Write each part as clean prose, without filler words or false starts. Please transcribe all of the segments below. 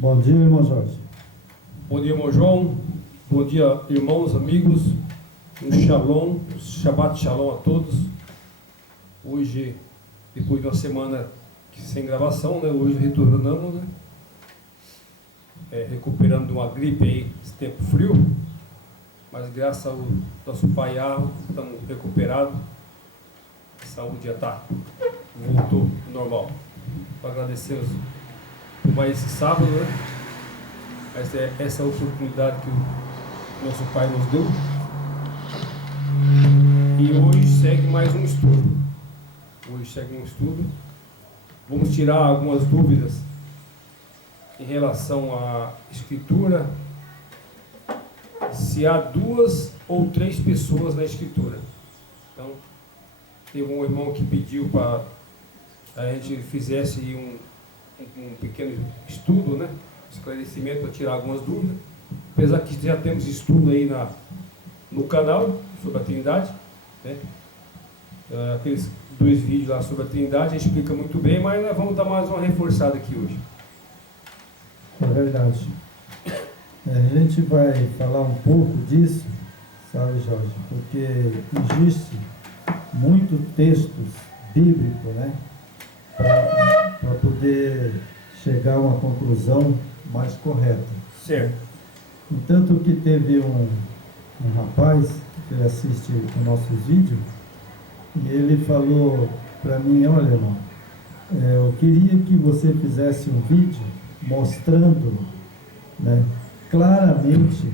Bom dia, irmão Jorge. Bom dia, irmão João. Bom dia, irmãos, amigos. Um shalom, Shabbat shalom a todos. Hoje, depois de uma semana sem gravação, né? Hoje retornamos, né? Recuperando de uma gripe aí, esse tempo frio. Mas graças ao nosso Pai Yahweh, estamos recuperados. A saúde já voltou ao normal. Para agradecer por mais esse sábado, né? Essa oportunidade que o nosso Pai nos deu. E hoje segue mais um estudo. Vamos tirar algumas dúvidas em relação à Escritura, se há 2 ou 3 pessoas na Escritura. Então, teve um irmão que pediu para a gente fizesse um pequeno estudo, né? Esclarecimento para tirar algumas dúvidas. Apesar que já temos estudo aí no canal sobre a Trindade, né? Aqueles 2 vídeos lá sobre a Trindade explica muito bem, mas nós vamos dar mais uma reforçada aqui hoje. É verdade. A gente vai falar um pouco disso, sabe, Jorge? Porque existe muitos textos bíblicos, né? Para poder chegar a uma conclusão mais correta. Certo. Tanto que teve um rapaz que assiste os nossos vídeos e ele falou para mim: olha, irmão, eu queria que você fizesse um vídeo mostrando, né, claramente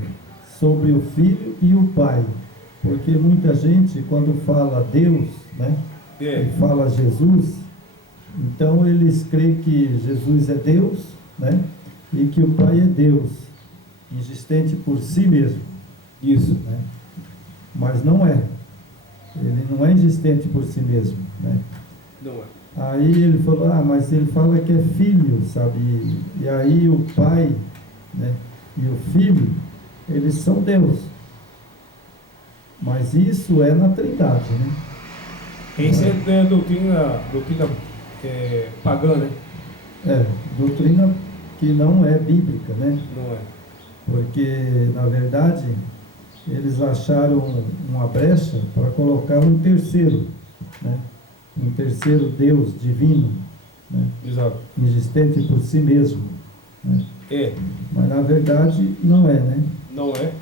sobre o Filho e o Pai, porque muita gente, quando fala Deus, né, e fala Jesus, então eles creem que Jesus é Deus, né, e que o Pai é Deus, existente por si mesmo. Isso. Né? Mas não é. Ele não é existente por si mesmo. Né? Não é. Aí ele falou: mas ele fala que é filho, sabe? E aí o Pai, né, e o Filho, eles são Deus. Mas isso é na Trindade, né? Isso é a doutrina pagã, né? Doutrina que não é bíblica, né? Não é. Porque, na verdade, eles acharam uma brecha para colocar um terceiro, né? Um terceiro Deus divino, né? Exato. Existente por si mesmo, né? Mas, na verdade, não é, né? Não é.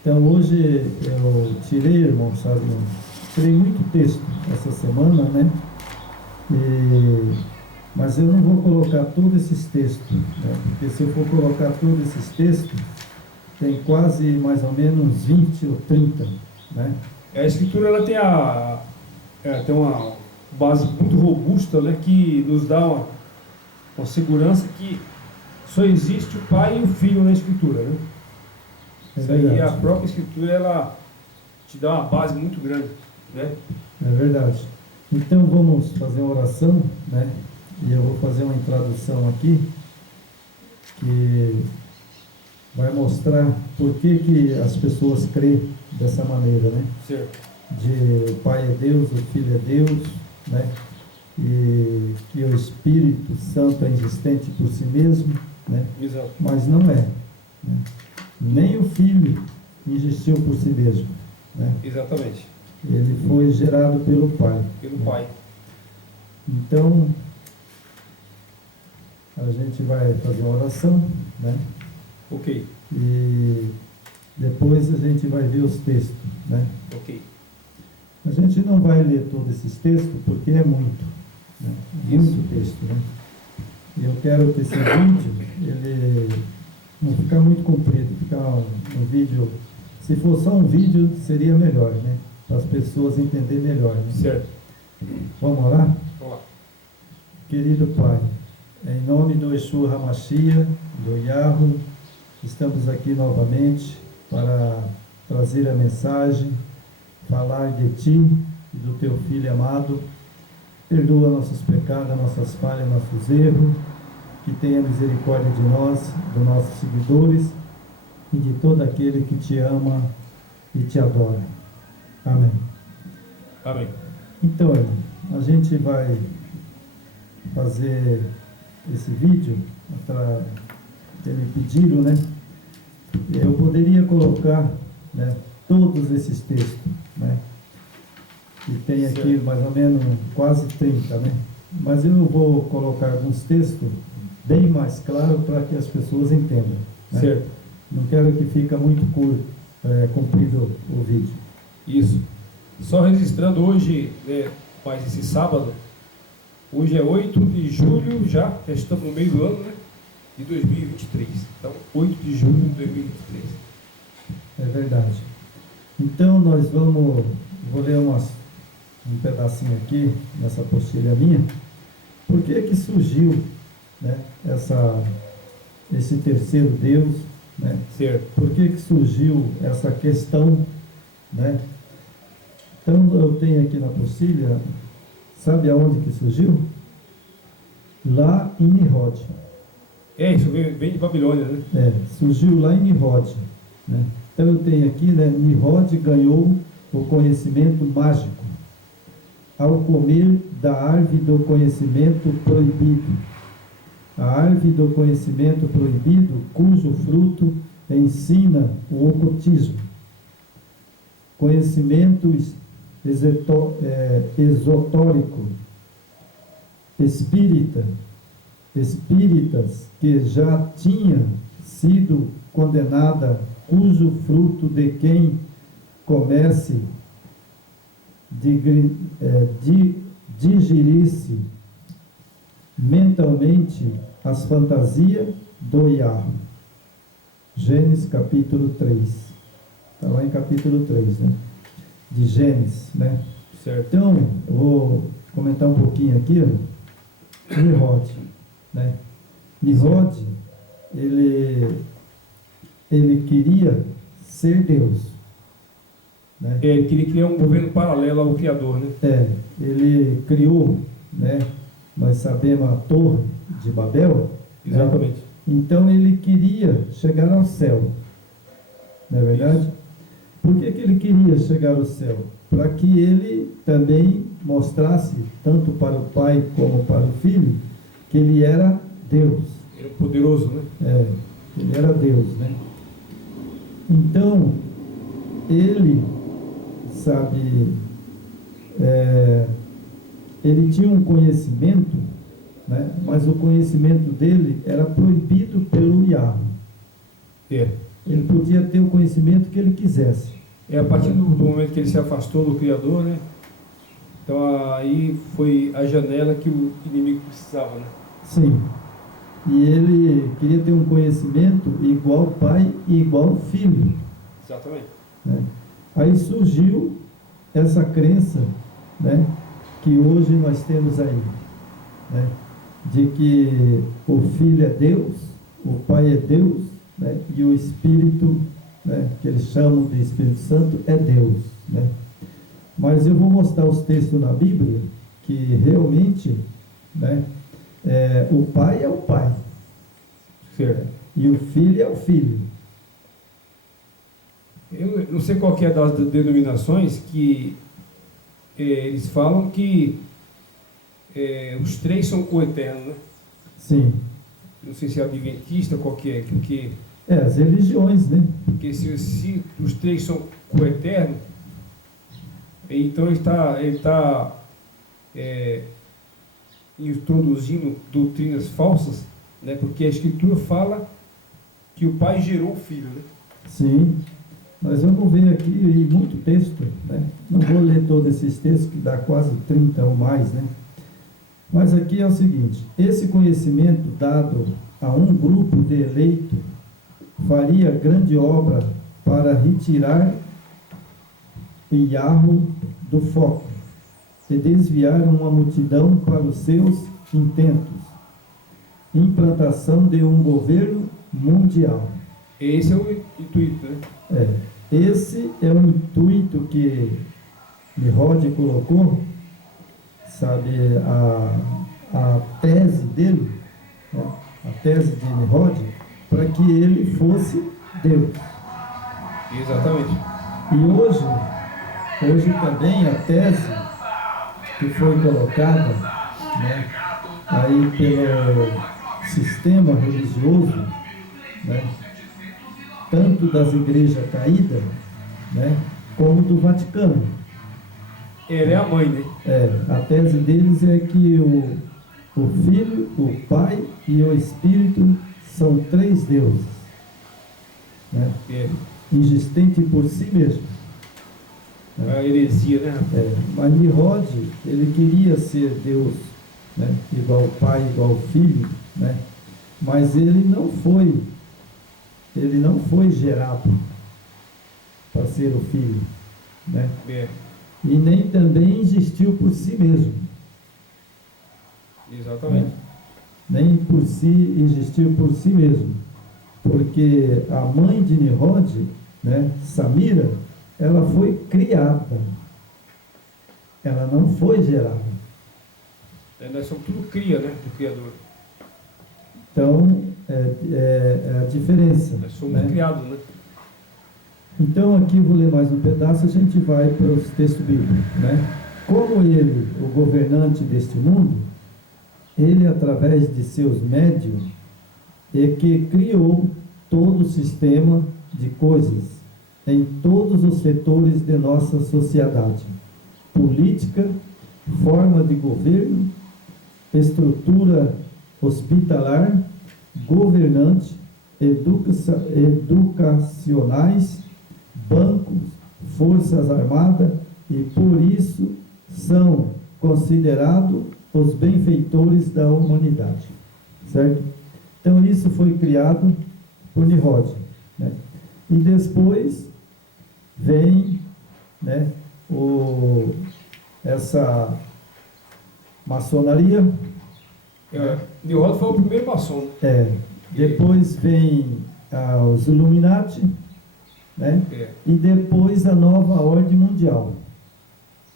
Então, hoje eu tirei, irmão, sabe? Tirei muito texto essa semana, né? Mas eu não vou colocar todos esses textos, né? Porque se eu for colocar todos esses textos, tem quase mais ou menos 20 ou 30, né? A Escritura ela tem uma base muito robusta, né? Que nos dá uma segurança que só existe o Pai e o Filho na Escritura, né? Isso aí, a própria Escritura, ela te dá uma base muito grande, né? É verdade. Então vamos fazer uma oração, né? E eu vou fazer uma introdução aqui que vai mostrar por que as pessoas creem dessa maneira, né? Certo. De o Pai é Deus, o Filho é Deus, né? E que o Espírito Santo é existente por si mesmo, né? Exato. Mas não é, né? Nem o Filho existiu por si mesmo, né? Exatamente. Ele foi gerado pelo Pai. Pelo Pai. Então, a gente vai fazer uma oração, né? Ok. E depois a gente vai ver os textos, né? Ok. A gente não vai ler todos esses textos porque é muito, né? Muito texto, né? E eu quero que esse vídeo, ele não ficar muito comprido, ficar um vídeo, se for só um vídeo seria melhor, né? Para as pessoas entenderem melhor, né? Certo. Vamos orar? Vamos lá. Querido Pai, em nome do Yeshua HaMashiach, do Yahweh, estamos aqui novamente para trazer a mensagem, falar de Ti e do Teu Filho amado. Perdoa nossos pecados, nossas falhas, nossos erros, que tenha misericórdia de nós, dos nossos seguidores e de todo aquele que Te ama e Te adora. Amém. Amém. Então, irmão, a gente vai fazer esse vídeo me pediram, né? Eu poderia colocar, né, todos esses textos, né? E tem aqui mais ou menos quase 30, né? Mas eu vou colocar alguns textos bem mais claros para que as pessoas entendam, né? Certo. Não quero que fique muito comprido o vídeo. Isso. Só registrando hoje, mais esse sábado, hoje é 8 de julho, já estamos no meio do ano, né? De 2023. Então, 8 de julho de 2023. É verdade. Então, vou ler um pedacinho aqui, nessa apostila minha. Por que surgiu, né, esse terceiro Deus, né? Certo. Por que surgiu essa questão, né? Então, eu tenho aqui na apostila, sabe aonde que surgiu? Lá em Nimrod. Isso vem de Babilônia, né? Surgiu lá em Nimrod, né? Então eu tenho aqui, né, Nimrod ganhou o conhecimento mágico ao comer da árvore do conhecimento proibido. A árvore do conhecimento proibido, cujo fruto ensina o ocultismo. Conhecimento esotérico, espíritas que já tinha sido condenada, cujo fruto de quem comece digerisse mentalmente as fantasias do Yahweh. Gênesis capítulo 3. Está lá em capítulo 3, né? De Gênesis, né? Certo. Então, eu vou comentar um pouquinho aqui, ó. Nimrod, né? Nimrod, ele queria ser Deus, né? Ele queria criar um governo paralelo ao Criador, né? Ele criou, né? Nós sabemos a Torre de Babel. Exatamente. Né? Então ele queria chegar ao céu, não é verdade? Isso. Por que ele queria chegar ao céu? Para que ele também mostrasse, tanto para o pai como para o filho, que ele era Deus. Era poderoso, né? Ele era Deus, né? Então, ele, sabe, ele tinha um conhecimento, né? Mas o conhecimento dele era proibido pelo Yahweh. Ele podia ter o conhecimento que ele quisesse. A partir do momento que ele se afastou do Criador, né? Então aí foi a janela que o inimigo precisava, né? Sim. E ele queria ter um conhecimento igual pai e igual filho. Exatamente. Né? Aí surgiu essa crença, né, que hoje nós temos aí, né, de que o Filho é Deus, o Pai é Deus, né, e o Espírito, né, que eles chamam de Espírito Santo, é Deus, né? Mas eu vou mostrar os textos na Bíblia que realmente, né, o Pai é o Pai, certo, e o Filho é o Filho. Eu não sei qual que é das denominações que eles falam que os três são coeternos, né? Sim. Não sei se é adventista, qual que é, porque... as religiões, né? Porque se os três são coeternos, então ele está introduzindo doutrinas falsas, né? Porque a Escritura fala que o Pai gerou o Filho, né? Sim. Nós vamos ver aqui muito texto, né? Não vou ler todos esses textos, que dá quase 30 ou mais, né? Mas aqui é o seguinte: esse conhecimento dado a um grupo de eleitos faria grande obra para retirar o Yahweh do foco e desviar uma multidão para os seus intentos. Implantação de um governo mundial. Esse é o intuito, né? Esse é o intuito que Nimrod colocou, sabe, a tese dele, né? A tese de Nimrod, para que ele fosse Deus. Exatamente. E hoje também a tese que foi colocada, né, aí pelo sistema religioso, né, tanto das igrejas caídas, né, como do Vaticano. Ela é a mãe, né? A tese deles é que o Filho, o Pai e o Espírito são três deuses, né, existente por si mesmo. A heresia, né? Mas Nimrod, ele queria ser Deus, né, igual o Pai, igual o Filho, né, mas ele não foi gerado para ser o Filho, né, e nem também existiu por si mesmo. Exatamente. Né? Nem por si existiu por si mesmo, porque a mãe de Nimrod, né, Samira, ela foi criada, ela não foi gerada. Nós somos tudo cria, né, do Criador. Então, é a diferença. Nós somos, né, criados, né? Então, aqui vou ler mais um pedaço, a gente vai para os textos bíblicos, né? Como ele, o governante deste mundo, ele, através de seus médios, é que criou todo o sistema de coisas em todos os setores de nossa sociedade: política, forma de governo, estrutura hospitalar, governante, educacionais, bancos, forças armadas, e por isso são considerados os benfeitores da humanidade, certo? Então isso foi criado por Nimrod, né? E depois vem, né, essa maçonaria. Nimrod foi o primeiro maçom. Depois vem os Illuminati, né? E depois a nova ordem mundial.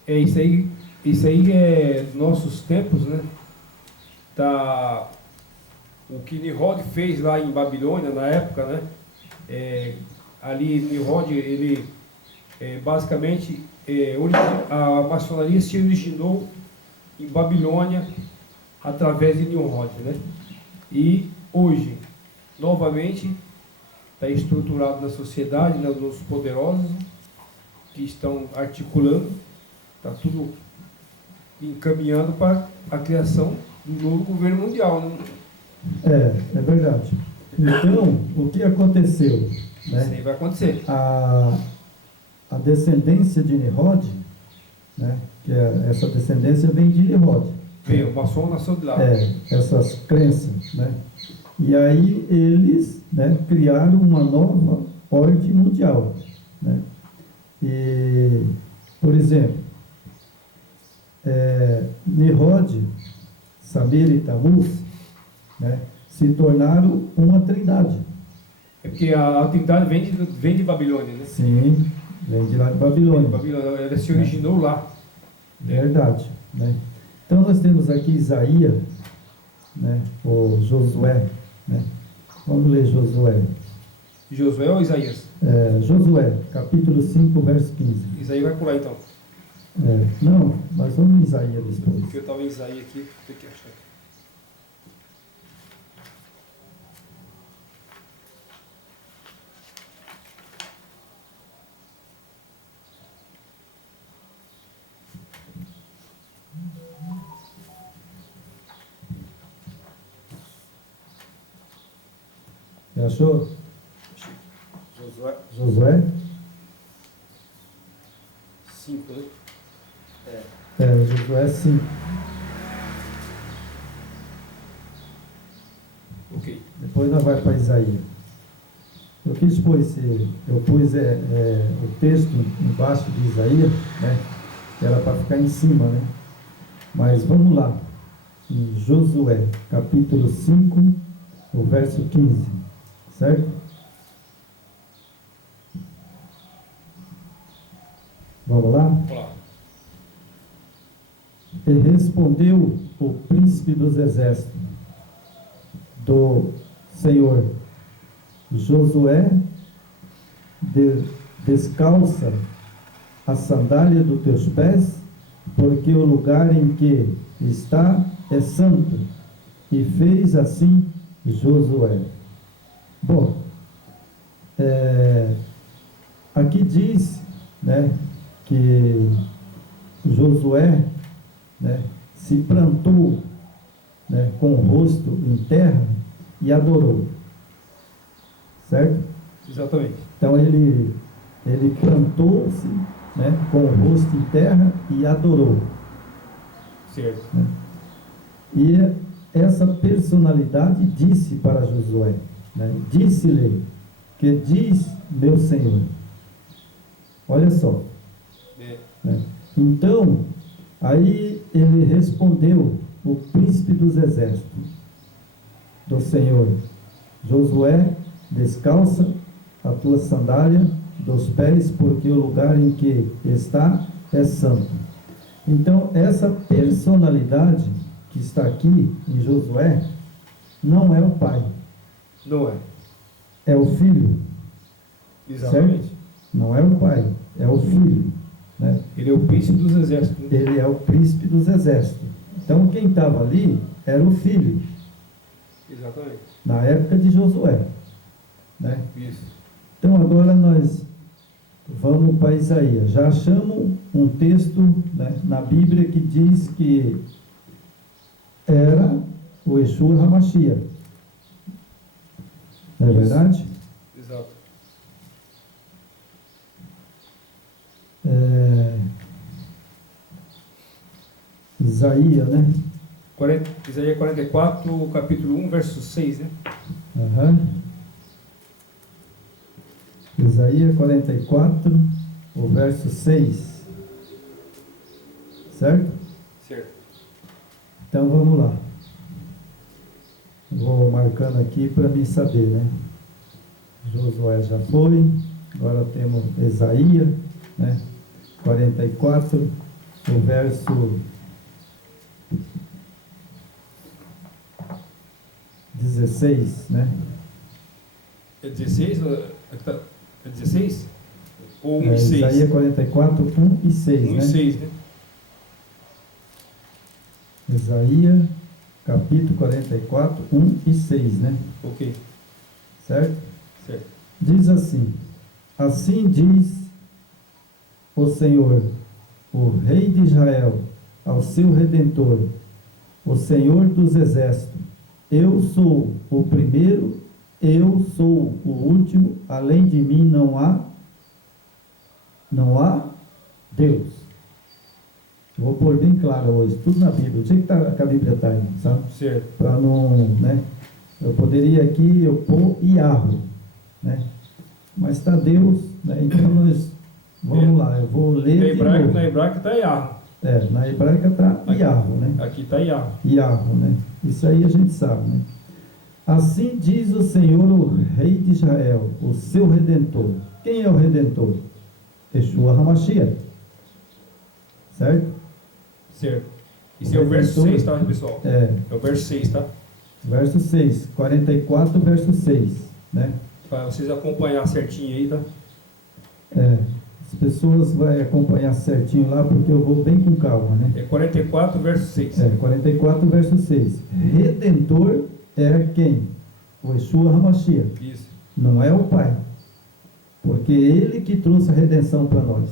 Isso aí é nossos tempos, né? O que Nimrod fez lá em Babilônia na época, né? Ali Nimrod, ele basicamente a maçonaria se originou em Babilônia através de Nimrod, né? E hoje, novamente, está estruturado na sociedade, né, nos poderosos que estão articulando, está tudo encaminhando para a criação do novo governo mundial, né? É verdade. Então, o que aconteceu? Né? Isso aí vai acontecer. A descendência de Nimrod, né, que essa descendência vem de Nimrod. Veio, o maçom nasceu de lá. Essas crenças, né? E aí eles, né, criaram uma nova ordem mundial, né? E, por exemplo, Nimrod, Samir e Tammuz, né, se tornaram uma trindade. É porque a trindade vem de Babilônia, né? Sim, vem de lá de Babilônia. Ela se originou lá. Verdade, né? Então nós temos aqui Isaías, né, ou Josué, né? Vamos ler Josué. Josué ou Isaías? Josué, capítulo 5, verso 15. Isaías vai pular então. Não, mas vamos em Isaías depois. Porque eu estava em Isaías aqui, tem que achar. Já achou? Josué Josué? 5, né? Josué 5. Ok. Depois nós vamos para Isaías. Eu quis pôr eu pus o texto embaixo de Isaías, né? Era para ficar em cima, né? Mas vamos lá. Em Josué, capítulo 5, o verso 15. Certo? Vamos lá? Vamos lá. E respondeu o príncipe dos exércitos do Senhor: Josué, descalça a sandália dos teus pés, porque o lugar em que está é santo. E fez assim Josué. Bom, aqui diz, né, que Josué, né, se plantou, né, com o rosto em terra e adorou, certo? Exatamente. Então ele plantou-se, né, com o rosto em terra e adorou. Certo. Né? E essa personalidade disse para Josué, né, disse-lhe, que diz meu Senhor. Olha só. Né? Então, aí ele respondeu, o príncipe dos exércitos do Senhor: Josué, descalça a tua sandália dos pés, porque o lugar em que está é santo. Então, essa personalidade que está aqui em Josué não é o pai. Não é. É o filho. Exatamente. Certo? Não é o pai, é o filho. Né? Ele é o príncipe dos exércitos. Ele é o príncipe dos exércitos. Então, quem estava ali era o filho. Exatamente. Na época de Josué. Né? Isso. Então, agora nós vamos para Isaías. Já achamos um texto, né, na Bíblia que diz que era o Yeshua HaMashiach. Não é verdade? Exato. Isaías, né? Isaías 44, capítulo 1, verso 6, né? Isaías 44, o verso 6. Certo? Certo. Então vamos lá. Vou marcando aqui para mim saber, né? Josué já foi. Agora temos Isaías, né? 44, o verso 16, né? É 16? É 16? Ou 1 e 6? Isaías 44, 1 e 6, 1 né? e 6, né? Isaías, capítulo 44, 1 e 6, né? Ok. Certo? Certo. Diz assim: assim diz o Senhor, o Rei de Israel, ao seu Redentor, o Senhor dos Exércitos: eu sou o primeiro, eu sou o último, além de mim não há Deus. Vou pôr bem claro hoje, tudo na Bíblia. Eu sei que a Bíblia está aí, sabe? Certo. Para não, né? Eu poderia aqui, eu pôr Iarro, né? Mas está Deus, né? Então nós, vamos lá, eu vou ler Na de novo. hebraica está Iarro. Na hebraica está Iarro, né? Aqui está Iarro. Iarro, né? Isso aí a gente sabe, né? Assim diz o Senhor, o Rei de Israel, o seu Redentor. Quem é o Redentor? Yeshua HaMashiach. Certo? Certo. Isso é o verso 6, tá, pessoal? É o verso 6, tá? verso 6, 44, verso 6, né? Para vocês acompanhar certinho aí, tá? As pessoas vão acompanhar certinho lá, porque eu vou bem com calma, né? É 44, verso 6. 44, verso 6. Redentor é quem? O Yeshua HaMashiach. Isso. Não é o Pai. Porque ele que trouxe a redenção para nós.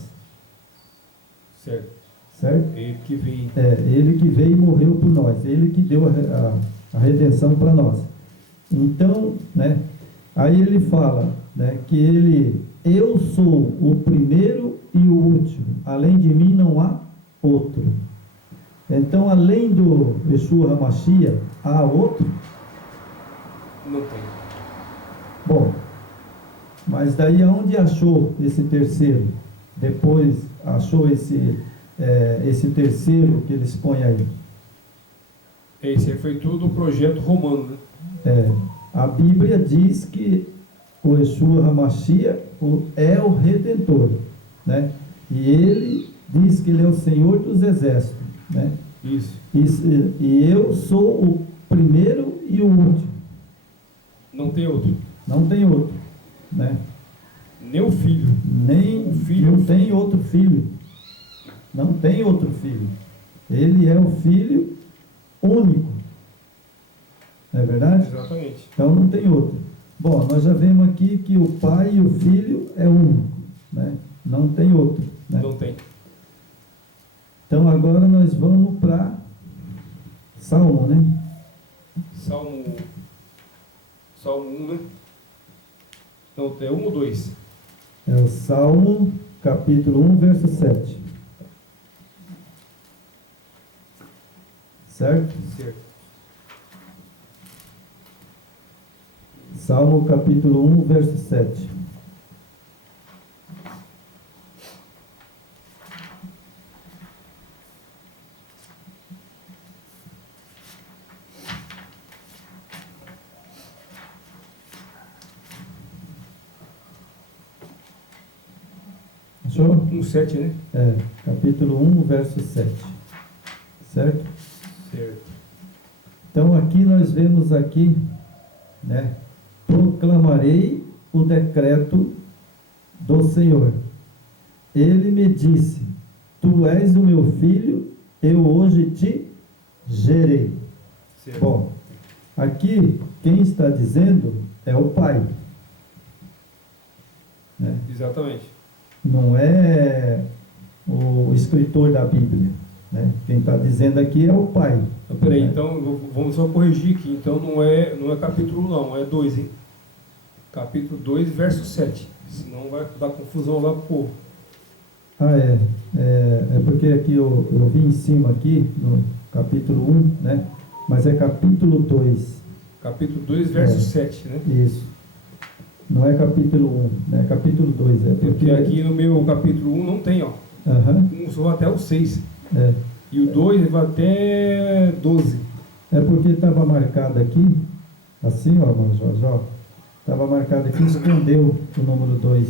Certo. Certo? Ele que veio. Ele que veio e morreu por nós. Ele que deu a redenção para nós. Então, né? Aí ele fala, né, que eu sou o primeiro e o último. Além de mim não há outro. Então, além do Yeshua HaMashiach, há outro? Não tem. Bom, mas daí aonde achou esse terceiro? Depois achou esse terceiro que eles põem aí. Esse aí foi tudo o projeto romano, né? A Bíblia diz que o Yeshua HaMashiach é o Redentor, né? E ele diz que ele é o Senhor dos Exércitos, né? Isso. E eu sou o primeiro e o último. Não tem outro. Não tem outro, né? Nem o filho. Nem o filho. Não tem outro filho. Não tem outro filho. Ele é o Filho único. Não é verdade? Exatamente. Então não tem outro. Bom, nós já vemos aqui que o Pai e o Filho é um, né? Não tem outro, né? Não tem. Então agora nós vamos para Salmo, né? Salmo 1, né? Não, é 1 ou 2? É o Salmo, capítulo 1, verso 7. Certo? Certo. Salmo, capítulo 1, verso 7. Achou? 1:7, né? É, capítulo 1, verso 7. Certo? Certo. Então aqui nós vemos aqui, né? Proclamarei o decreto do Senhor. Ele me disse: Tu és o meu filho, eu hoje te gerei. Certo. Bom, aqui quem está dizendo é o Pai, né? Exatamente. Não é o escritor da Bíblia, né? Quem está dizendo aqui é o Pai. Então, peraí, né? então vamos só corrigir aqui. Então não é capítulo não, é 2, hein? Capítulo 2, verso 7. Senão vai dar confusão lá pro povo. Ah, é porque aqui eu vi em cima aqui, no capítulo 1, né? Mas é capítulo 2. Capítulo 2, verso É. 7, né? Isso. Não é capítulo 1, né? Capítulo 2. É Porque aqui no meu capítulo 1 não tem, ó. Aham, Um só vai até o 6. é. E o 2 vai até 12. É porque estava marcado aqui, assim, ó, irmão Jorge, ó. Estava marcado aqui, escondeu o número 2.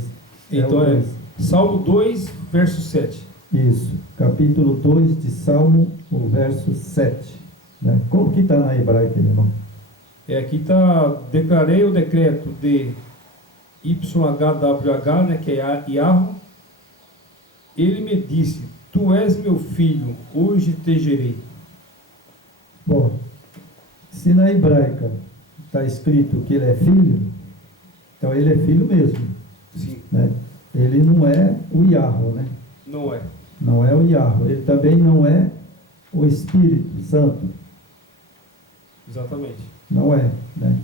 Então é Salmo 2, verso 7. Isso, capítulo 2 de Salmo, o verso 7. Né? Como que está na hebraica, irmão? Aqui está: declarei o decreto de YHWH, né, que é Yahweh. Ele me disse: Tu és meu filho, hoje te gerei. Bom, se na hebraica está escrito que ele é filho, então ele é filho mesmo, Sim, né? Ele não é o Yahweh, né? não é. Não é o Yahweh, ele também não é o Espírito Santo, Exatamente. não é, né?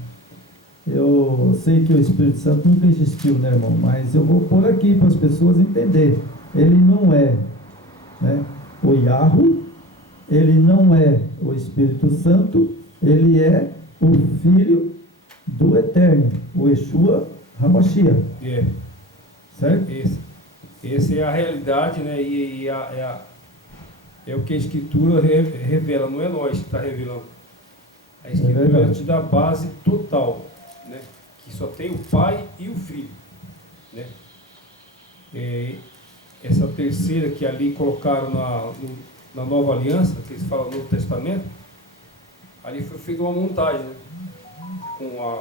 Eu sei que o Espírito Santo nunca existiu, né, irmão? Mas eu vou pôr aqui para as pessoas entenderem. Ele não é, né, o Yahweh, ele não é o Espírito Santo, ele é o Filho do Eterno, o Yeshua HaMashiach, É. certo? Essa é a realidade, né? É o que a Escritura revela, não é nós que está revelando. A Escritura verdade. te dá a base total, né? Que só tem o Pai e o Filho, né? Essa terceira que ali colocaram na Nova Aliança, que eles falam no Novo Testamento, ali foi feita uma montagem, né?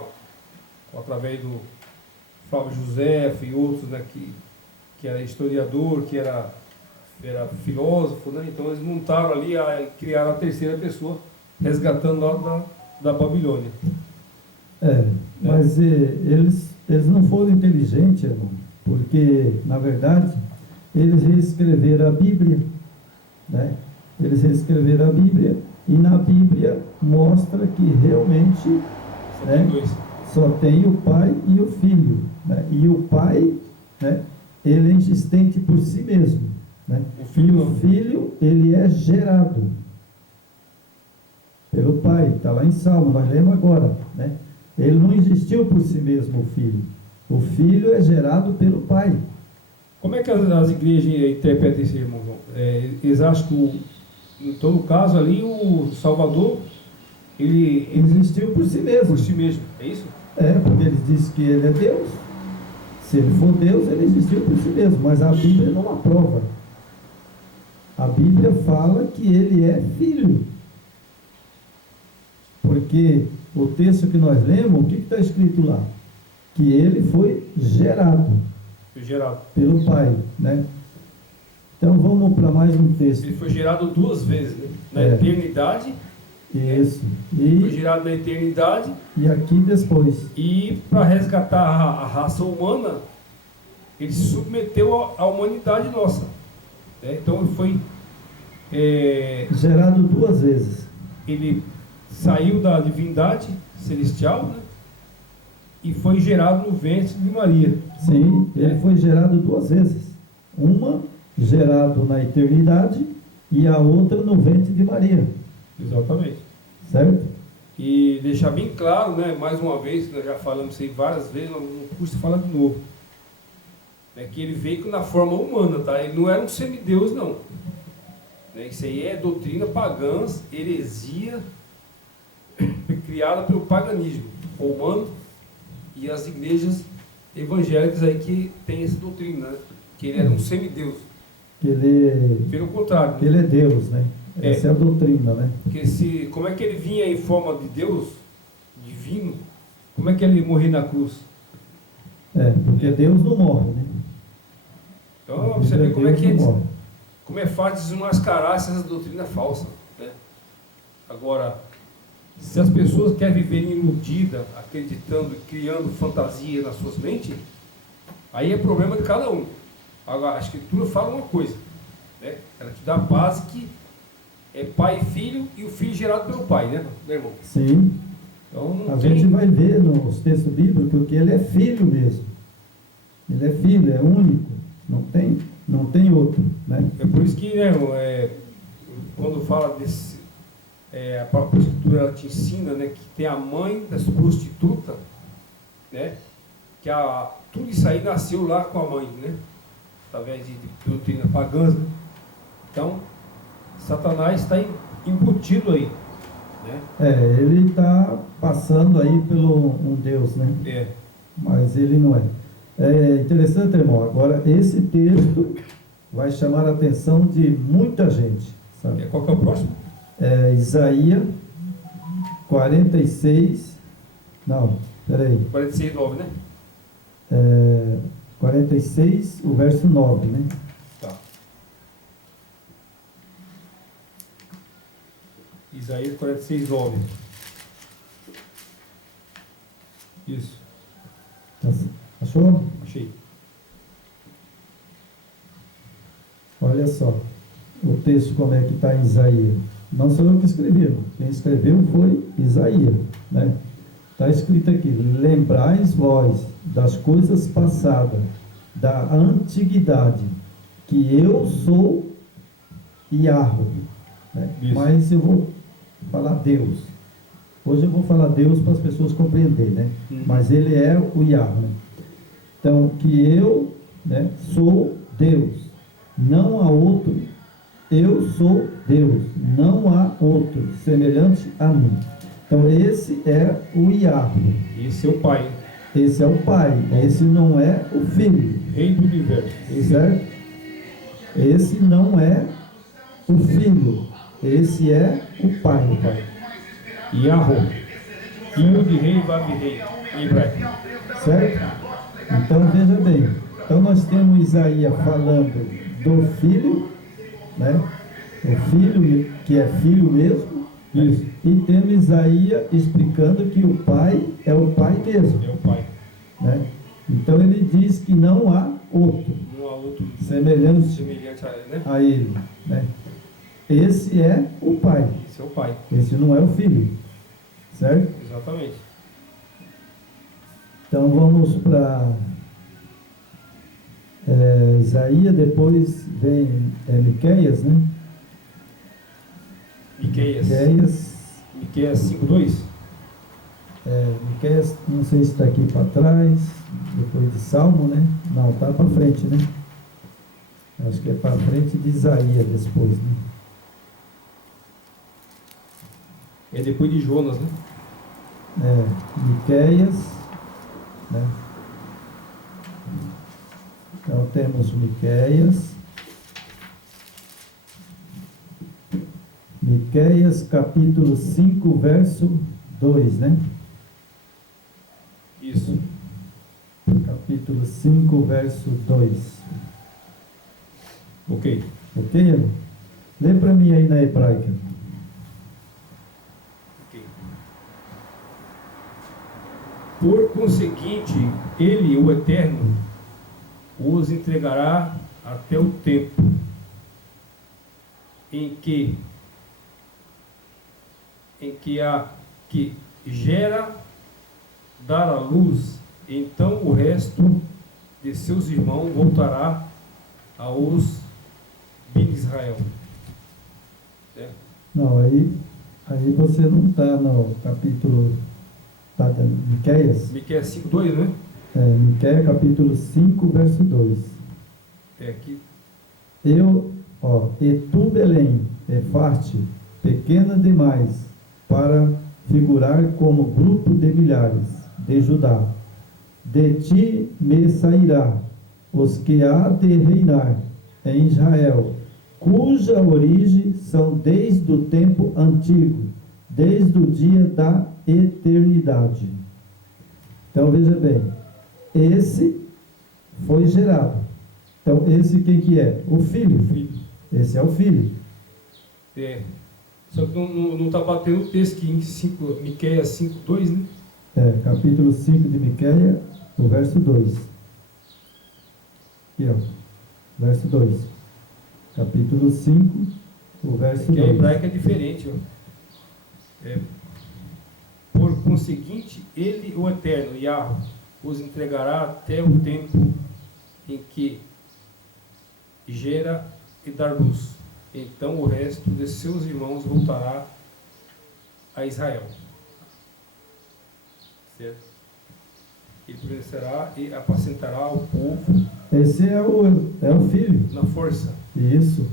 Através do Flávio José e outros, né, que era historiador, que era filósofo, né? Então eles montaram ali, criaram a terceira pessoa, resgatando lá da Babilônia. Mas eles não foram inteligentes, irmão, porque, na verdade, eles reescreveram a Bíblia, né? Eles reescreveram a Bíblia, e na Bíblia mostra que realmente Só tem dois. só tem o Pai e o Filho, né? E o Pai, né, ele é existente por si mesmo, né? O Filho E não. o Filho, ele é gerado pelo Pai, está lá em Salmo, nós lemos agora, né? Ele não existiu por si mesmo, o Filho. O Filho é gerado pelo Pai. Como é que as igrejas interpretam esse, irmão? Eles acham que, em todo caso ali, o Salvador, ele Existiu por si mesmo. por si mesmo, é isso? Porque eles dizem que ele é Deus. Se ele for Deus, ele existiu por si mesmo, mas a Bíblia não aprova. A Bíblia fala que ele é filho. Porque o texto que nós lemos, o que está escrito lá? Que ele foi gerado Foi gerado. pelo Pai, né? Então vamos para mais um texto. Ele foi gerado duas vezes, né? Na É. eternidade Isso. Foi gerado na eternidade. E aqui depois. E para resgatar a raça humana, ele se submeteu à humanidade nossa. Né? Então ele foi gerado duas vezes. Ele saiu da divindade celestial, né? E foi gerado no ventre de Maria. Sim, ele foi gerado duas vezes. Uma gerado na eternidade e a outra no ventre de Maria. Exatamente. Certo? E deixar bem claro, né, mais uma vez, nós já falamos isso aí várias vezes, não custa falar de novo. É que ele veio na forma humana, tá? Ele não era um semideus, não. Isso aí é doutrina pagã, heresia, criada pelo paganismo romano e as igrejas evangélicas aí que tem essa doutrina, né? Que ele era um semideus. Que ele, pelo contrário, que ele é Deus, né? Essa é a doutrina, né? Porque como é que ele vinha em forma de Deus, divino, como é que ele morria na cruz? Porque Deus não morre, né? Então, você vê como é fácil desmascarar essa doutrina falsa, né? Agora, se as pessoas querem viver iludidas, acreditando, criando fantasia nas suas mentes, aí é problema de cada um. Agora, a Escritura fala uma coisa, né? Ela te dá a base que é pai e filho, e o filho gerado pelo pai, né, meu irmão? Sim. Então, a gente vai ver nos textos bíblicos que ele é filho mesmo. Ele é filho, é único. Não tem outro, né? É por isso que, né, quando fala desse, a própria Escritura ela te ensina, né, que tem a mãe das prostitutas, né, que tudo isso aí nasceu lá com a mãe, né, através de doutrina pagã, né? Então, Satanás está embutido aí, né? Ele está passando aí pelo um Deus, né? Mas ele não é. É interessante, irmão, agora esse texto vai chamar a atenção de muita gente, sabe? Qual que é o próximo? Isaías 46, não, peraí. 46, 9, né? 46, o verso 9, né? Tá. Isaías 46, 9. Isso. Achou? Achei. Olha só o texto como é que está em Isaías. Não sou eu que escrevi, quem escreveu foi Isaías, né? Está escrito aqui: lembrais vós das coisas passadas, da antiguidade, que eu sou Yahweh, né? Mas eu vou falar Deus. Hoje eu vou falar Deus para as pessoas compreenderem, né? Mas ele é o Yahweh, né? Então, que eu, né, sou Deus, não há outro. Eu sou Deus, não há outro semelhante a mim. Então, esse é o Yahweh. Esse é o Pai. Esse é o Pai. Esse não é o Filho. Rei do universo. Certo? Esse não é o Filho. Esse é o Pai. O Pai. Yahweh. Yud Rei Vav Rei. Em hebraico. Certo? Então, veja bem. Então, nós temos Isaías falando do Filho, né? O Filho, que é Filho mesmo. Isso. E temos Isaías explicando que o Pai é o Pai mesmo. É o Pai. Né? Então, ele diz que não há outro. Não há outro semelhante a ele, né? Esse é o Pai. Esse é o Pai. Esse não é o Filho. Certo? Exatamente. Então vamos para Isaías, depois vem Miqueias, né? Miqueias 5:2. Miqueias, não sei se está aqui para trás, depois de Salmo, né? Não, está para frente, né? Acho que é para frente de Isaías depois, né? É depois de Jonas, né? Miqueias, né? Então temos Miqueias capítulo 5, verso 2, né? Isso. Capítulo 5, verso 2. Ok. Ok, irmão? Lê para mim aí na hebraica. Por conseguinte, ele, o Eterno, os entregará até o tempo em que a que gera dar à luz, então o resto de seus irmãos voltará aos bens de Israel. Certo? Não, aí você não está no capítulo de Miqueias. Miqueias 5:2, né? Miqueias capítulo 5, verso 2. É aqui. E tu, Belém, Efarte, pequena demais, para figurar como grupo de milhares de Judá. De ti me sairá os que há de reinar em Israel, cuja origem são desde o tempo antigo, desde o dia da eternidade. Então veja bem, esse foi gerado. Então esse quem que é? O filho. Esse é o filho. Só que não está batendo o texto aqui em Miqueias 5:2, né? Capítulo 5 de Miqueias, o verso 2. Aqui, ó. Verso 2. Capítulo 5, o verso 2. Que a hebraica é diferente, ó. Por conseguinte, ele, o Eterno, Yahweh, os entregará até o tempo em que gera e dar luz. Então o resto de seus irmãos voltará a Israel. Certo? Ele permanecerá e apacentará o povo. Esse é o filho. Na força. Isso.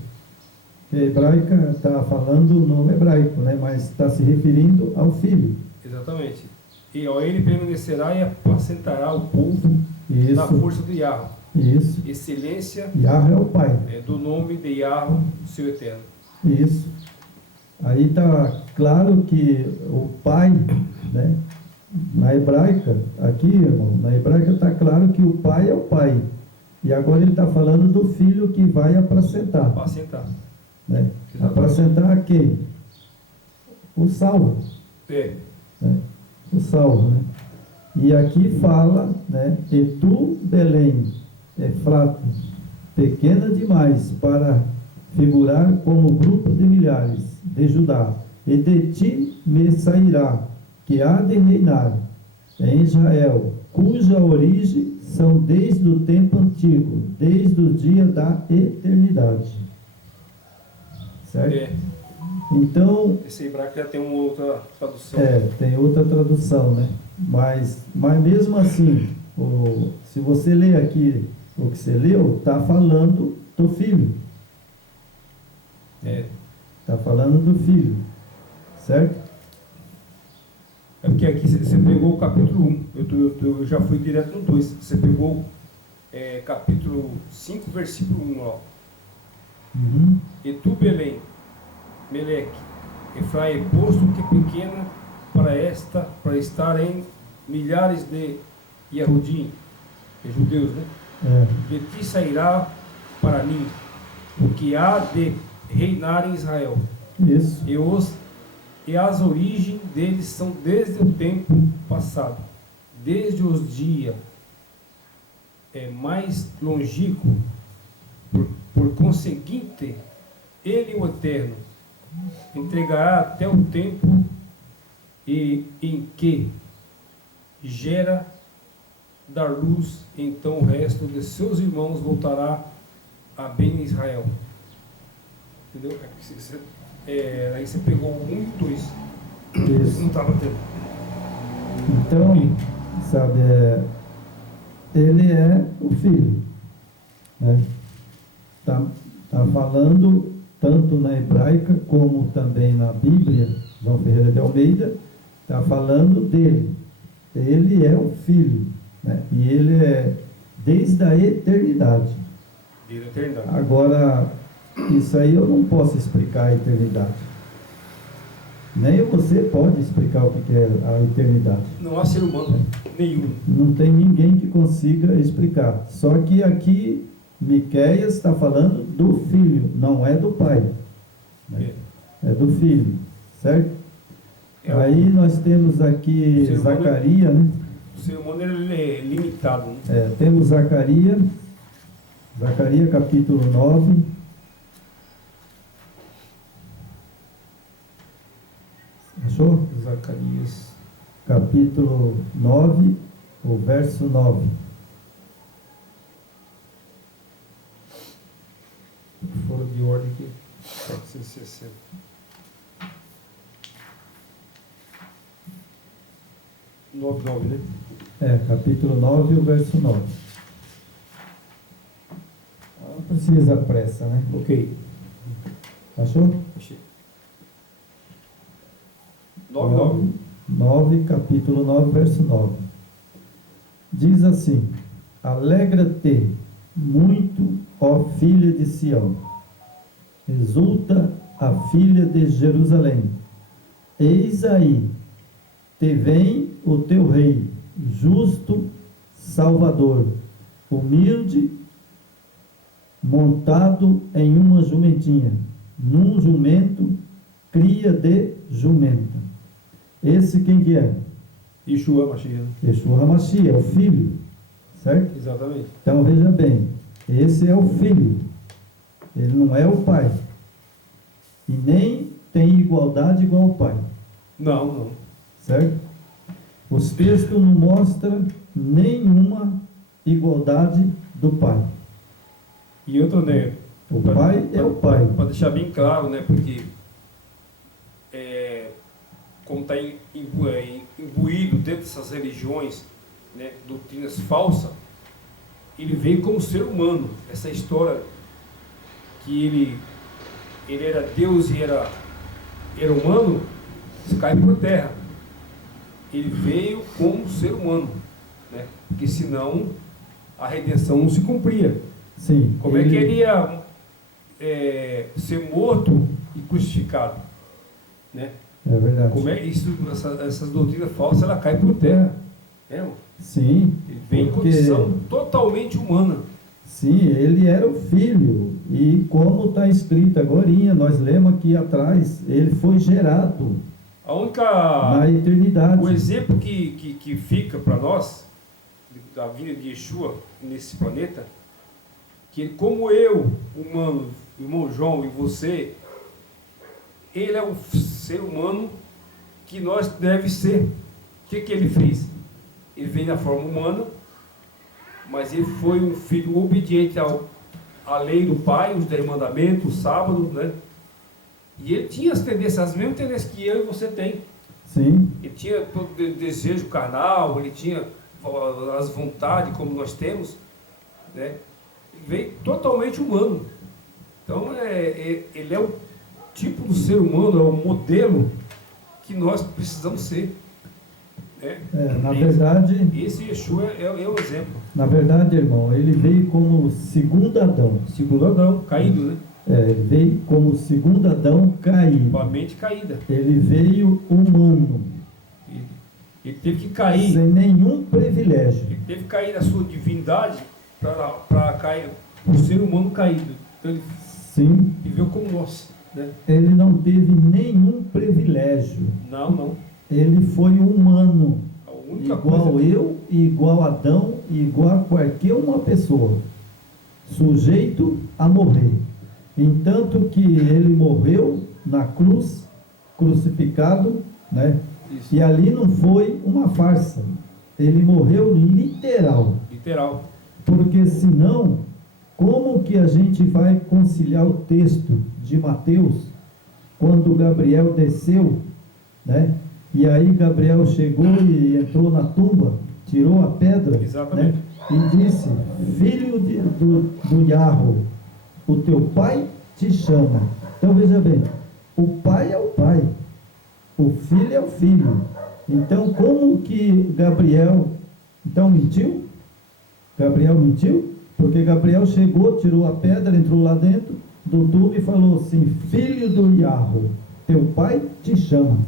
A hebraica está falando no hebraico, né? Mas está se referindo ao filho. Exatamente. E ele permanecerá e apacentará o povo. Isso. Na força de Yahweh. Isso. Excelência. Yahweh é o Pai. Do nome de Yahweh, seu Eterno. Isso. Aí está claro que o Pai, né? Na hebraica, aqui, irmão, na hebraica está claro que o Pai é o Pai. E agora ele está falando do filho que vai apacentar. Apacentar. Né? Apacentar a quem? O salvo. Né? O salvo, né? E aqui fala, né? E tu, Belém, Efrata, pequena demais para figurar como grupo de milhares de Judá, e de ti me sairá, que há de reinar em Israel, cuja origem são desde o tempo antigo, desde o dia da eternidade. Certo? Então, esse hebraico já tem uma outra tradução. Tem outra tradução, né? Mas mesmo assim, se você ler aqui o que você leu, está falando do filho. Está falando do filho. Certo? É porque aqui você pegou o capítulo 1. Eu já fui direto no 2. Você pegou capítulo 5, versículo 1. Ó. Uhum. E tu, Belém, Meleque, Efraim, posto que é pequena para estar em milhares de Yehudim, judeus, né? De ti sairá para mim o que há de reinar em Israel. Isso. E as origens deles são desde o tempo passado, desde os dias mais longínquos. Por conseguinte, ele, o Eterno, entregará até o tempo em que gera dar luz, então o resto de seus irmãos voltará a bem Israel. Entendeu? Aí você pegou o 1 e o 2. Isso. Não estava tendo. Então, sabe, ele é o filho, né? Tá falando tanto na hebraica como também na Bíblia, João Ferreira de Almeida, está falando dele. Ele é o filho, né? E ele é desde a eternidade. Desde a eternidade. Agora, isso aí eu não posso explicar a eternidade. Nem você pode explicar o que é a eternidade. Não há ser humano nenhum. Não tem ninguém que consiga explicar. Só que aqui Miqueias está falando do filho, não é do pai. Né? É do filho, certo? Aí nós temos aqui Zacarias, né? O ser humano ele é limitado, né? Temos Zacarias capítulo 9. Achou? Zacarias. Capítulo 9, o verso 9. Fora de ordem aqui. 460. Nove, né? Capítulo 9, o verso 9. Não precisa pressa, né? Ok. Achou? Achei. 9. 9, capítulo 9, verso 9. Diz assim: Alegra-te muito, ó filha de Sião, exulta a filha de Jerusalém. Eis aí, te vem o teu rei, justo, salvador, humilde, montado em uma jumentinha, num jumento, cria de jumenta. Esse quem que é? Yeshua Mashiach. Yeshua HaMashiach, é o filho, certo? Exatamente. Então veja bem, esse é o filho, ele não é o pai, e nem tem igualdade igual ao pai. Não. Certo? Os textos não mostram nenhuma igualdade do pai. E outro, né? O pai é o pai. Para deixar bem claro, né? Porque como está imbuído dentro dessas religiões, né, doutrinas falsas, ele veio como ser humano. Essa história que ele era Deus e era humano, isso cai por terra. Ele veio como ser humano, né? Porque senão a redenção não se cumpria. Sim. Como é que ele ia ser morto e crucificado, né? É verdade. Como é isso? Essas doutrinas falsas, ela cai por terra, irmão? Sim. Ele vem em condição totalmente humana. Sim, ele era o filho. E como está escrito agorinha, nós lemos aqui atrás, ele foi gerado A única... na eternidade. O exemplo que fica para nós, da vinda de Yeshua nesse planeta, que como eu, humano, irmão João e você, ele é o ser humano que nós deve ser. O que ele fez? Ele veio na forma humana, mas ele foi um filho obediente à lei do Pai, os 10 mandamentos, o sábado, né? E ele tinha as mesmas tendências que eu e você tem. Sim. Ele tinha todo o desejo carnal, ele tinha as vontades como nós temos, né? Ele veio totalmente humano. Então, ele é o tipo do ser humano, é o modelo que nós precisamos ser. Né? Na verdade... Esse Yeshua é o exemplo. Na verdade, irmão, ele veio como segundo Adão. Segundo Adão, caído, né? Ele veio como segundo Adão caído. Com a mente caída. Ele veio humano. Ele teve que cair. Sem nenhum privilégio. Ele teve que cair na sua divindade para cair o ser humano caído. Então ele Sim. viveu como nós, né? Ele não teve nenhum privilégio. Não. Ele foi humano. A única Igual coisa... eu, igual Adão, igual a qualquer uma pessoa. Sujeito a morrer. Entanto que ele morreu na cruz, crucificado, né? Isso. E ali não foi uma farsa. Ele morreu literal. Literal. Porque senão, como que a gente vai conciliar o texto de Mateus, quando Gabriel desceu, né? E aí Gabriel chegou e entrou na tumba, tirou a pedra, Exatamente. né? E disse: filho do Yarro, o teu pai te chama. Então veja bem, o pai é o pai, o filho é o filho. Então como que Gabriel, então mentiu? Gabriel mentiu? Porque Gabriel chegou, tirou a pedra, entrou lá dentro do tubo e falou assim: filho do Yarro, teu pai te chama.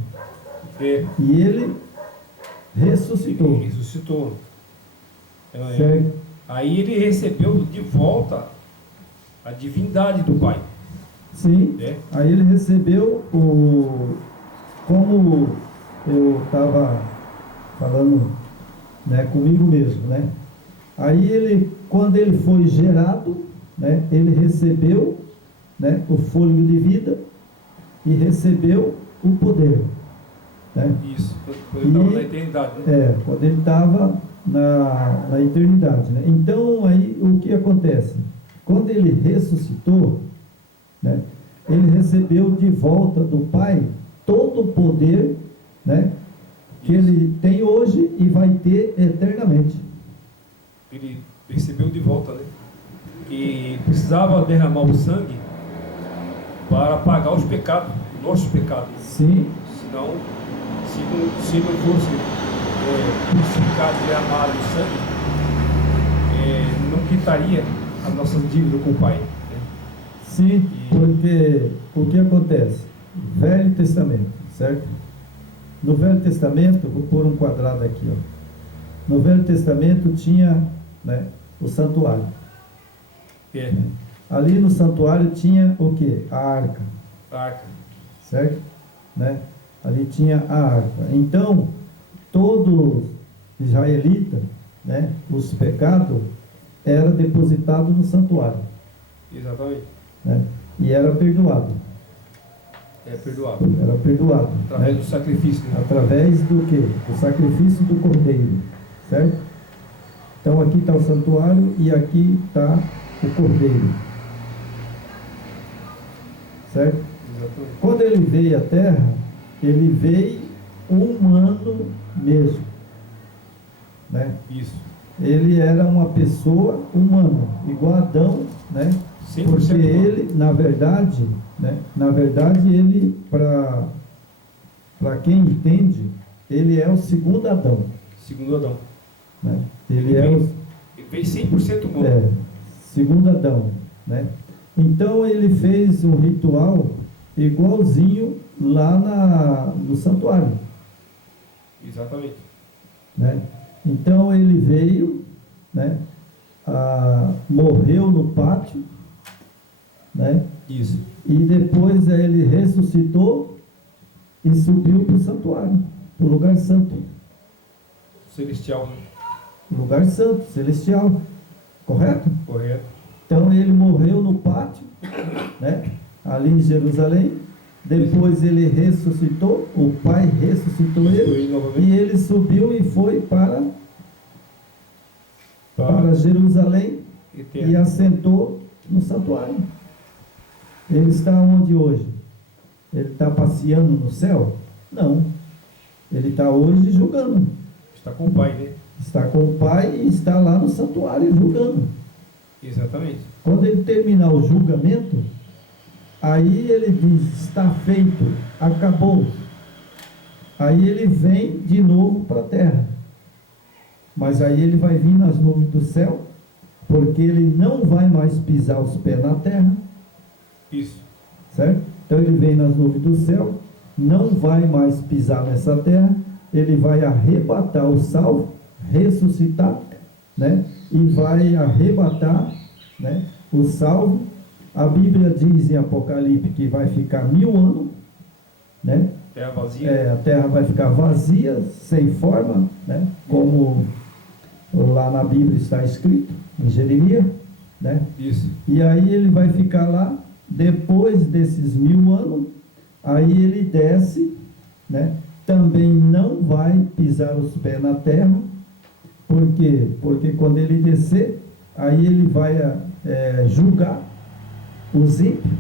E ele ressuscitou. Ressuscitou. Certo? Aí ele recebeu de volta a divindade do Pai. Sim. Aí ele recebeu como eu estava falando né, comigo mesmo, né? Aí ele, quando ele foi gerado, né, ele recebeu, né, o fôlego de vida e recebeu o poder, né? Isso, quando ele estava na eternidade, né? Quando ele estava na eternidade, né? Então aí o que acontece? Quando ele ressuscitou, né, ele recebeu de volta do Pai todo o poder, né, que ele tem hoje e vai ter eternamente. Ele recebeu de volta, né? E precisava derramar o sangue para pagar os pecados, nossos pecados. Sim. Senão, se não fosse crucificado e derramado o sangue, não quitaria a nossa dívida com o Pai, né? Sim, porque o que acontece? Velho Testamento, certo? No Velho Testamento, vou pôr um quadrado aqui, ó. No Velho Testamento tinha, né, o santuário. Ali no santuário tinha o que? A arca. A arca. Certo? Né? Ali tinha a arca. Então, todo israelita, né, os pecados, era depositado no santuário. Exatamente. Né? E era perdoado. É perdoado. Era perdoado. Através né? do sacrifício. Né? Através do quê? Do sacrifício do cordeiro. Certo? Então aqui está o santuário e aqui está o cordeiro. Certo? Exatamente. Quando ele veio à terra, ele veio humano mesmo. Né? Isso. Ele era uma pessoa humana, igual a Adão, né? Porque ele, na verdade, né? Na verdade, ele, para quem entende, ele é o segundo Adão. Segundo Adão. Né? Ele veio 100% humano. Segundo Adão, né? Então ele fez um ritual igualzinho lá no santuário. Exatamente. Né? Então ele veio, né? Morreu no pátio, né? Isso. E depois ele ressuscitou e subiu para o santuário, para o lugar santo. Celestial, né? Lugar santo, celestial. Correto? Correto. Então ele morreu no pátio, né? Ali em Jerusalém. Depois ele ressuscitou, o Pai ressuscitou ele, e ele subiu e foi para Jerusalém Eterno. E assentou no santuário. Ele está onde hoje? Ele está passeando no céu? Não. Ele está hoje julgando. Está com o Pai, né? Está com o Pai e está lá no santuário julgando. Exatamente. Quando ele terminar o julgamento, aí ele diz, está feito, acabou. Aí ele vem de novo para a terra. Mas aí ele vai vir nas nuvens do céu, porque ele não vai mais pisar os pés na terra. Isso. Certo? Então ele vem nas nuvens do céu, não vai mais pisar nessa terra, ele vai arrebatar o salvo, ressuscitar, né? E vai arrebatar, né, o salvo. A Bíblia diz em Apocalipse que vai ficar 1000 anos, né? Terra vazia. A terra vai ficar vazia, sem forma, né? Como lá na Bíblia está escrito, em Jeremias, né? Isso. E aí ele vai ficar lá, depois desses 1000 anos, aí ele desce, né? Também não vai pisar os pés na terra. Por quê? Porque quando ele descer, aí ele vai julgar os ímpios,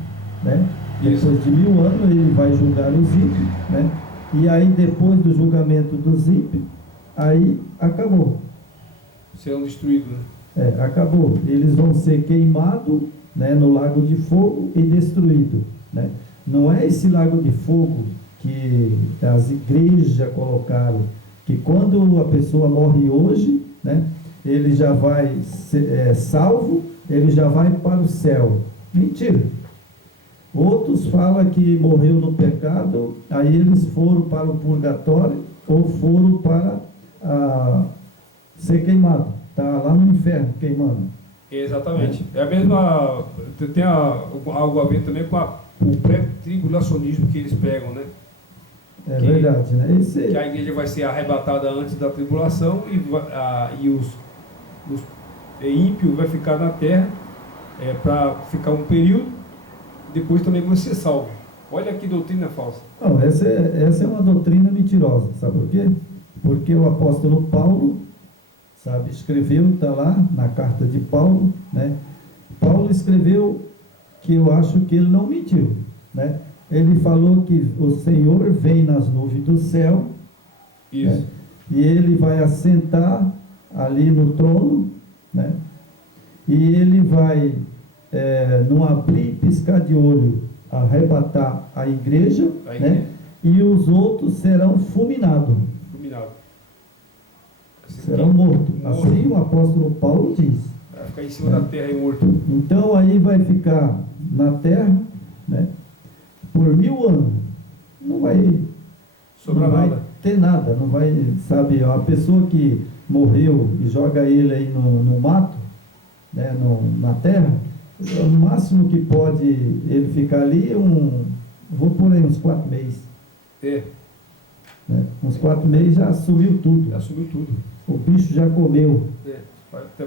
né? Isso. Depois de 1000 anos ele vai julgar os ímpios, né? E aí depois do julgamento dos ímpios, aí acabou. Serão destruídos, né? Acabou. Eles vão ser queimados, né, no lago de fogo e destruídos, né? Não é esse lago de fogo que as igrejas colocaram, que quando a pessoa morre hoje, né, ele já vai ser salvo, ele já vai para o céu. Mentira. Outros falam que morreu no pecado, aí eles foram para o purgatório ou foram para ser queimado. Está lá no inferno queimando. Exatamente. É a mesma. Tem algo a ver também com o pré-tribulacionismo que eles pregam, né? É verdade, né? Que a igreja vai ser arrebatada antes da tribulação e os ímpios vai ficar na terra para ficar um período, depois também vão ser salvos. Olha que doutrina falsa. Não, essa é uma doutrina mentirosa, sabe por quê? Porque o apóstolo Paulo, sabe, escreveu, está lá na carta de Paulo, né? Paulo escreveu que eu acho que ele não mentiu, né? Ele falou que o Senhor vem nas nuvens do céu, isso, né? E ele vai assentar ali no trono, né? E ele vai, num abrir e piscar de olho, arrebatar a igreja, né? E os outros serão fulminados. Serão mortos. Assim o apóstolo Paulo diz. Vai ficar em cima da terra e morto. Então aí vai ficar na terra, né, por 1000 anos. Não vai ter nada. Não vai, sabe, uma pessoa que morreu e joga ele aí no mato, né, na terra, o máximo que pode ele ficar ali é vou por aí uns 4 meses. Né? Uns 4 meses já sumiu tudo. O bicho já comeu.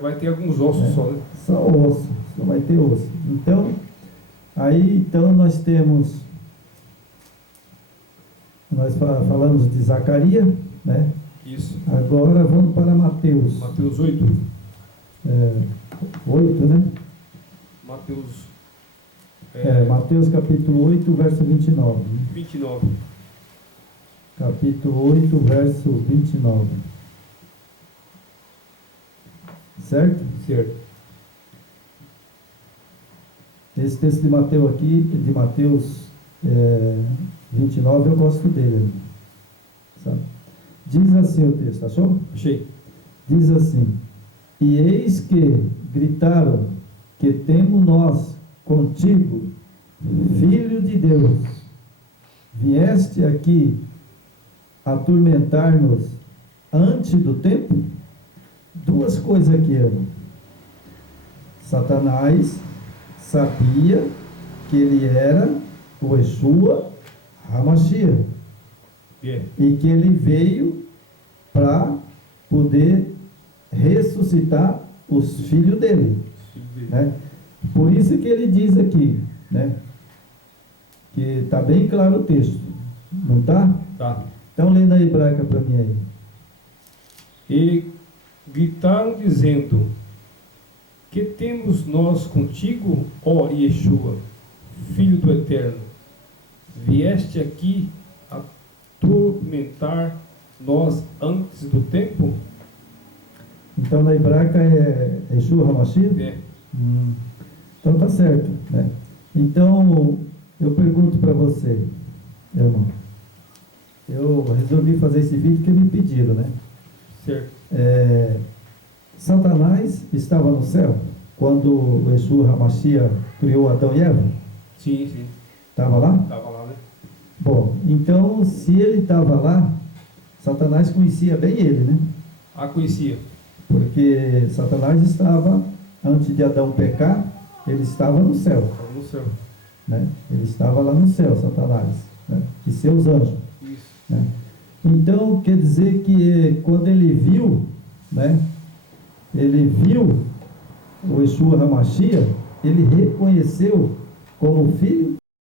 Vai ter alguns ossos só, né? Só osso, só vai ter osso. Então, nós temos, nós falamos de Zacarias, né? Isso. Agora vamos para Mateus. Mateus 8. 8, né? Mateus capítulo 8, verso 29. Né? 29. Capítulo 8, verso 29. Certo? Certo. Esse texto de Mateus aqui, de Mateus 29, eu gosto dele. Sabe? Diz assim o texto, achou? Achei. Diz assim: e eis que gritaram, que temos nós contigo, Filho de Deus, vieste aqui atormentar-nos antes do tempo? Duas coisas aqui, irmão. Satanás sabia que ele era o Yeshua HaMashiach, e que ele veio para poder ressuscitar os filhos dele, né? Por isso que ele diz aqui, né, que está bem claro o texto, não está? Tá. Então lê na hebraica para mim aí. E gritaram dizendo: que temos nós contigo, ó Yeshua, Filho do Eterno? Vieste aqui atormentar nós antes do tempo? Então na hebraica é Yeshua HaMashiach? Então tá certo, né? Então eu pergunto para você, irmão, eu resolvi fazer esse vídeo porque me pediram, né? Certo. Satanás estava no céu quando o Yeshua HaMashiach criou Adão e Eva? Sim. Estava lá? Estava lá, né? Bom, então se ele estava lá, Satanás conhecia bem ele, né? Conhecia. Porque Satanás estava, antes de Adão pecar, ele estava no céu. Estava no céu. Né? Ele estava lá no céu, Satanás, né? E seus anjos. Isso. Né? Então, quer dizer que quando ele viu, né? Ele viu o Yeshua HaMashiach, ele reconheceu como filho